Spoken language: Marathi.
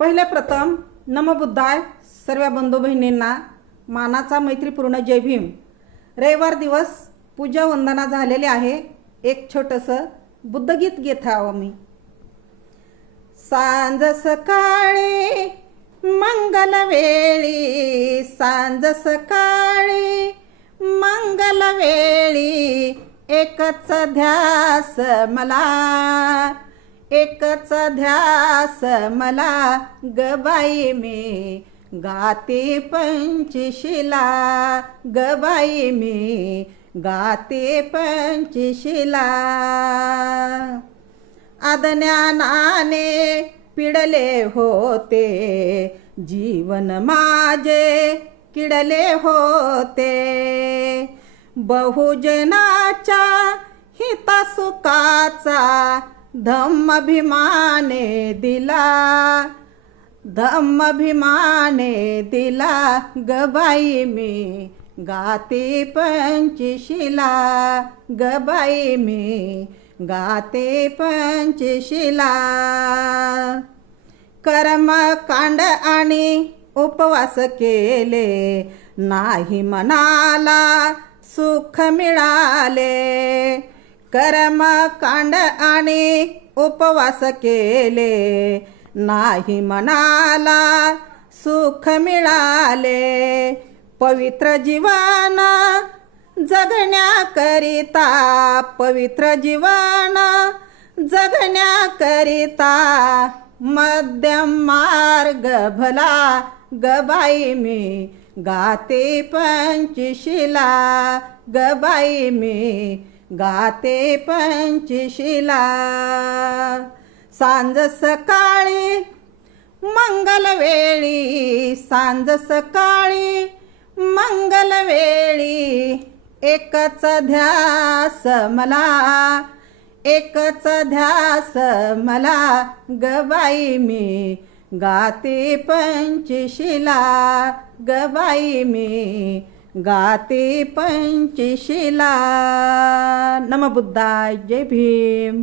पहिले प्रथम नमबुद्धाय सर्व बंधू बहिणींना मानाचा मैत्रीपूर्ण जय भीम. रविवार दिवस पूजा वंदना झालेले आहे. एक छोटंसं बुद्धगीत घेत आहो मी. सांज सकाळी मंगल वेळी सांज सकाळी मंगल वेळी एकच ध्यास मला. एकच ध्यास मला गबाई मी गाते पंचशिला. गबाई मी गाते पंचशिला. अज्ञानाने पिडले होते जीवन माझे किडले होते. बहुजनाच्या हितासुखाचा धम्मभिमाने दिला धम्मभिमाने दिला गबाई मी गाते पंचशिला गबाई मी गाते पंचशिला. कर्मकांड आणि उपवास केले नाही मनाला सुख मिळाले. कर्मकांड आणि उपवास केले. नाही मनाला सुख मिळाले. पवित्र जीवन जगण्याकरिता पवित्र जीवन जगण्याकरिता मध्यम मार्ग भला गबाई मी. गाते पंचशिला गबाई मी. गाते पंचशिला. सांज सकाळी मंगलवेळी सांज सकाळी मंगलवेळी एकच ध्यास मला एकच ध्यास मला गबाई मी. गाते पंचशिला गबाई मी. गाते पंचशिला. नम बुद्धाय जय भीम.